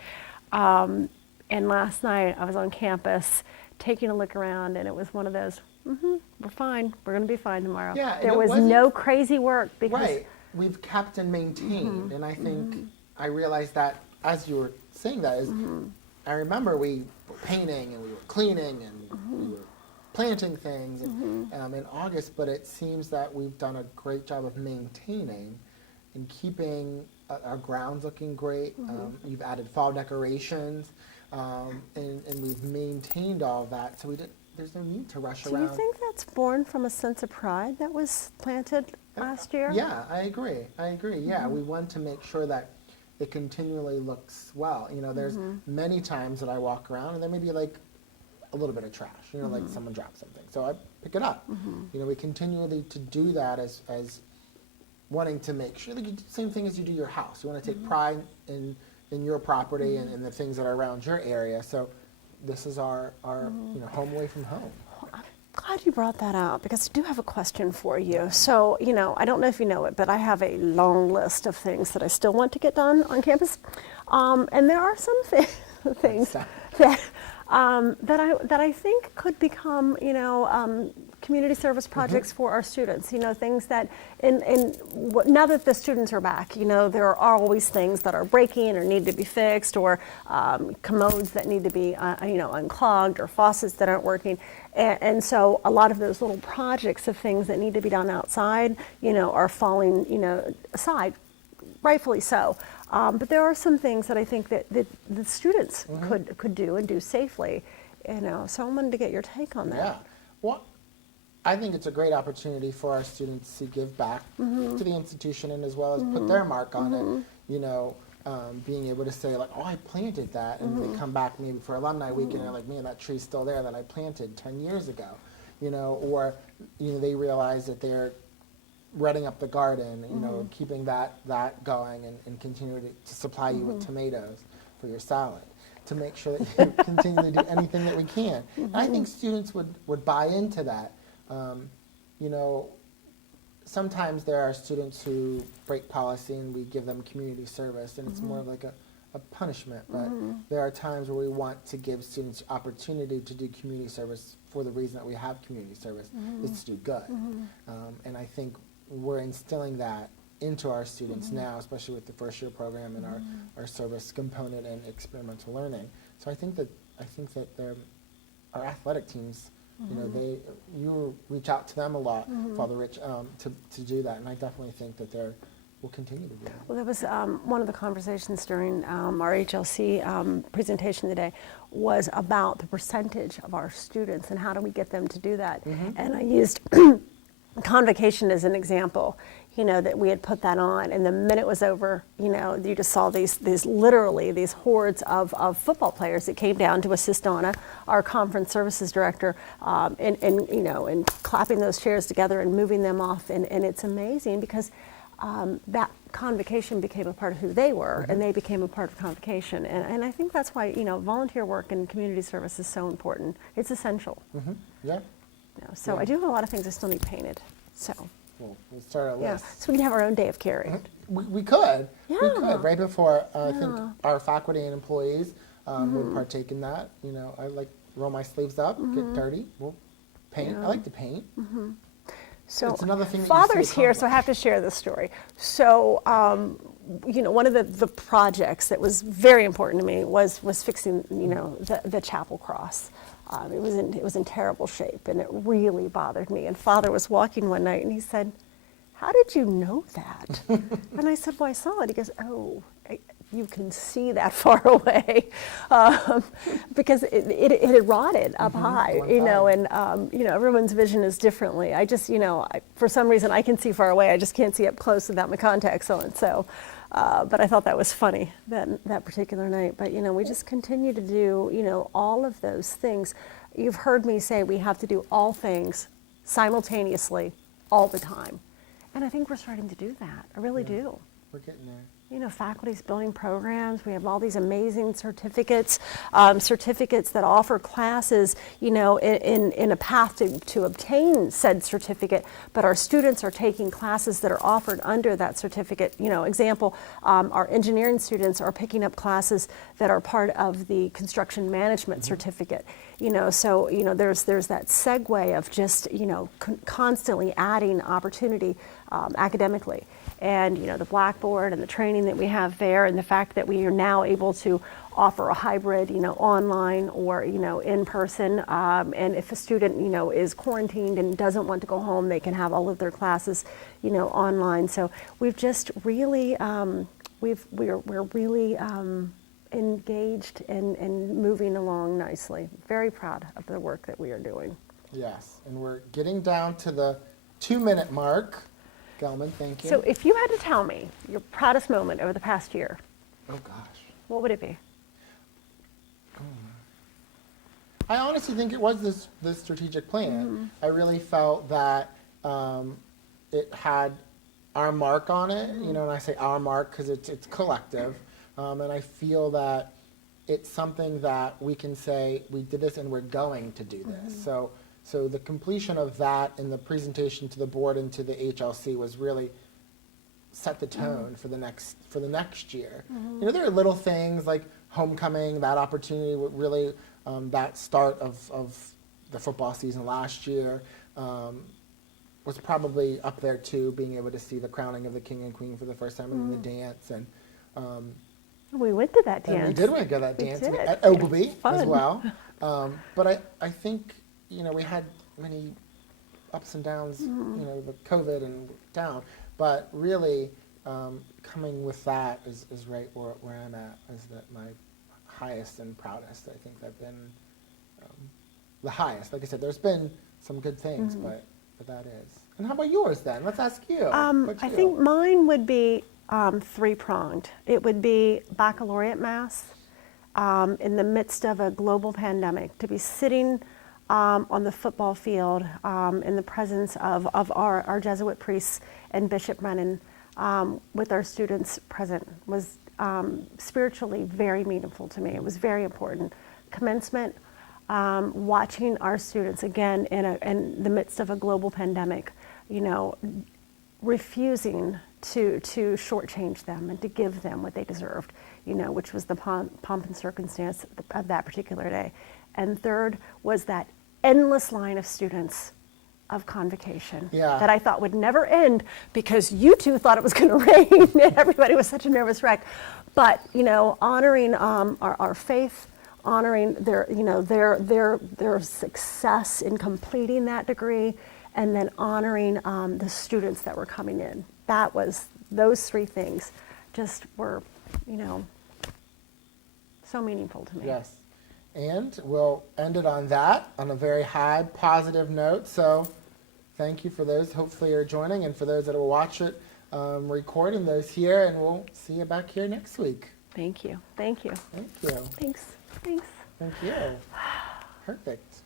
And last night I was on campus taking a look around, and it was one of those, we're fine, we're going to be fine tomorrow. Yeah, and there it was wasn't- no crazy work because Right. We've kept and maintained. And I think I realized that as you were saying that is, I remember we were painting and we were cleaning and we were planting things in August, but it seems that we've done a great job of maintaining and keeping our grounds looking great. You've added fall decorations, and we've maintained all of that, so there's no need to rush Do around. you think that's born from a sense of pride that was planted last year? Yeah, I agree. Yeah, we want to make sure that it continually looks well. There's many times that I walk around and there may be like a little bit of trash, like someone dropped something. So I pick it up. We continually to do that as wanting to make sure, like you do the same thing as you do your house. You want to take pride in your property and in the things that are around your area. So this is our home away from home. Glad you brought that up, because I do have a question for you. So, I don't know if you know it, but I have a long list of things that I still want to get done on campus. And there are some things that I think could become, community service projects for our students. Things that, now that the students are back, there are always things that are breaking or need to be fixed, or commodes that need to be, unclogged, or faucets that aren't working. And so a lot of those little projects of things that need to be done outside, are falling, aside, rightfully so. But there are some things that I think that the students could do and do safely, so I wanted to get your take on that. Yeah. Well, I think it's a great opportunity for our students to give back to the institution, and as well as put their mark on it. Being able to say like, oh, I planted that, and they come back maybe for alumni week and they're like, man, that tree's still there that I planted 10 years ago, or they realize that they're rutting up the garden, keeping that going and continuing to supply you with tomatoes for your salad, to make sure that you continue to do anything that we can. And I think students would buy into that. Sometimes there are students who break policy and we give them community service, and it's more of like a punishment. But there are times where we want to give students opportunity to do community service for the reason that we have community service, is to do good. And I think we're instilling that into our students now, especially with the first year program and our service component and experimental learning. So I think that our athletic teams, you reach out to them a lot, Father Rich, to do that, and I definitely think that they're we'll continue to do. Well, that was one of the conversations during our HLC presentation today was about the percentage of our students and how do we get them to do that. And I used convocation as an example, that we had put that on, and the minute it was over, you just saw these literally these hordes of football players that came down to assist Donna, our conference services director, and clapping those chairs together and moving them off, and it's amazing because that convocation became a part of who they were, and they became a part of convocation, and I think that's why volunteer work and community service is so important. It's essential. Yeah. So Yeah. I do have a lot of things I still need painted. So. We'll start a Yeah, list. so we can have our own day of caring. We could. We Yeah. could. Right before, I think our faculty and employees would partake in that. I like roll my sleeves up, get dirty. We'll paint. I like to paint. So It's another thing that you see Father's here, so I accomplished. have to share this story. So, one of the projects that was very important to me was fixing, the chapel cross. It was in terrible shape, and it really bothered me. And Father was walking one night, and he said, "How did you know that?" And I said, "Well, I saw it." He goes, "Oh, you can see that far away," because it had rotted up high, one side. and everyone's vision is differently. I just, for some reason, I can see far away. I just can't see up close without my contacts on. So, but I thought that was funny that particular night. But we just continue to do all of those things. You've heard me say we have to do all things simultaneously, all the time, and I think we're starting to do that. I really do. We're getting there. Faculty's building programs. We have all these amazing certificates, certificates that offer classes, in a path to obtain said certificate. But our students are taking classes that are offered under that certificate. Example, our engineering students are picking up classes that are part of the construction management certificate. So there's that segue of just constantly adding opportunity academically. And the Blackboard and the training that we have there, and the fact that we are now able to offer a hybrid, online or in person. And if a student is quarantined and doesn't want to go home, they can have all of their classes online. So we've just really we're really engaged and moving along nicely. Very proud of the work that we are doing. Yes, and we're getting down to the 2-minute mark. Gelman, thank you. So if you had to tell me your proudest moment over the past year, Oh gosh. what would it be? I honestly think it was this strategic plan. I really felt that it had our mark on it, and I say our mark because it's collective, and I feel that it's something that we can say we did this and we're going to do this. So the completion of that in the presentation to the board and to the HLC was really set the tone for the next year. There are little things like homecoming, that opportunity, really that start of the football season last year was probably up there too, being able to see the crowning of the king and queen for the first time and the dance. And We went to that dance. we did want to go to that We dance did. at Ogilvy as Fun. well. But I think, we had many ups and downs, the COVID and down. But really, coming with that is right where I'm at, is that my highest and proudest. I think I've been the highest. Like I said, there's been some good things, but that is. And how about yours then? Let's ask you. What's I you? think mine would be three-pronged. It would be baccalaureate mass in the midst of a global pandemic, to be sitting on the football field in the presence of our Jesuit priests and Bishop Brennan with our students present was spiritually very meaningful to me. It was very important. Commencement, watching our students, again, in the midst of a global pandemic, refusing to shortchange them and to give them what they deserved, which was the pomp and circumstance of that particular day. And third was that endless line of students of convocation that I thought would never end because you two thought it was going to rain and everybody was such a nervous wreck. But, honoring our faith, honoring their success in completing that degree, and then honoring the students that were coming in. That was those three things just were, so meaningful to me. Yes. And we'll end it on that, on a very high, positive note. So thank you for those, hopefully you're joining, and for those that will watch it recording, those here, and we'll see you back here next week. Thank you. Thank you. Thank you. Thanks. Thanks. Thank you. Perfect.